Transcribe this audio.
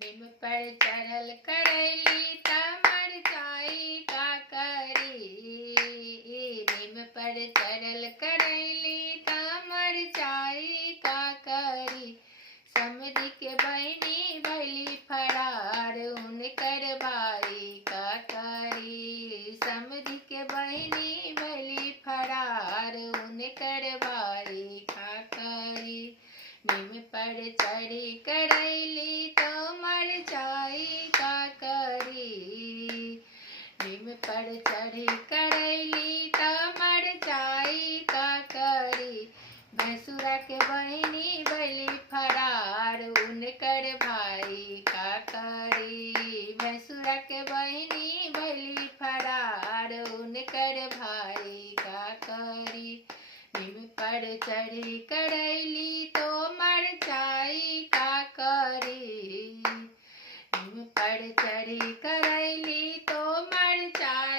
नीम पर चढ़ल करैली त मरचाई का करी। नीम पर चढ़ल करैली त मरचाई का करी। समधी के बहनी भैली फरार उनकर भाई का करी। समधी के बहनी भैली फरार उनकर भाई का करी। नीम पर चढ़ी करैली तो मरचाई का करी। नीम पर चढ़ी करैली तो मरचाई का करी। भैंसुरा के बहनी भैली फरार उनकर भाई का करी। भैंसुरा के बहनी भैली फरार उनकर भाई का करी। नीम पर चढ़ी करैली तो मरचाई का करी। नीम पर चढ़ी करैली तो मरचाई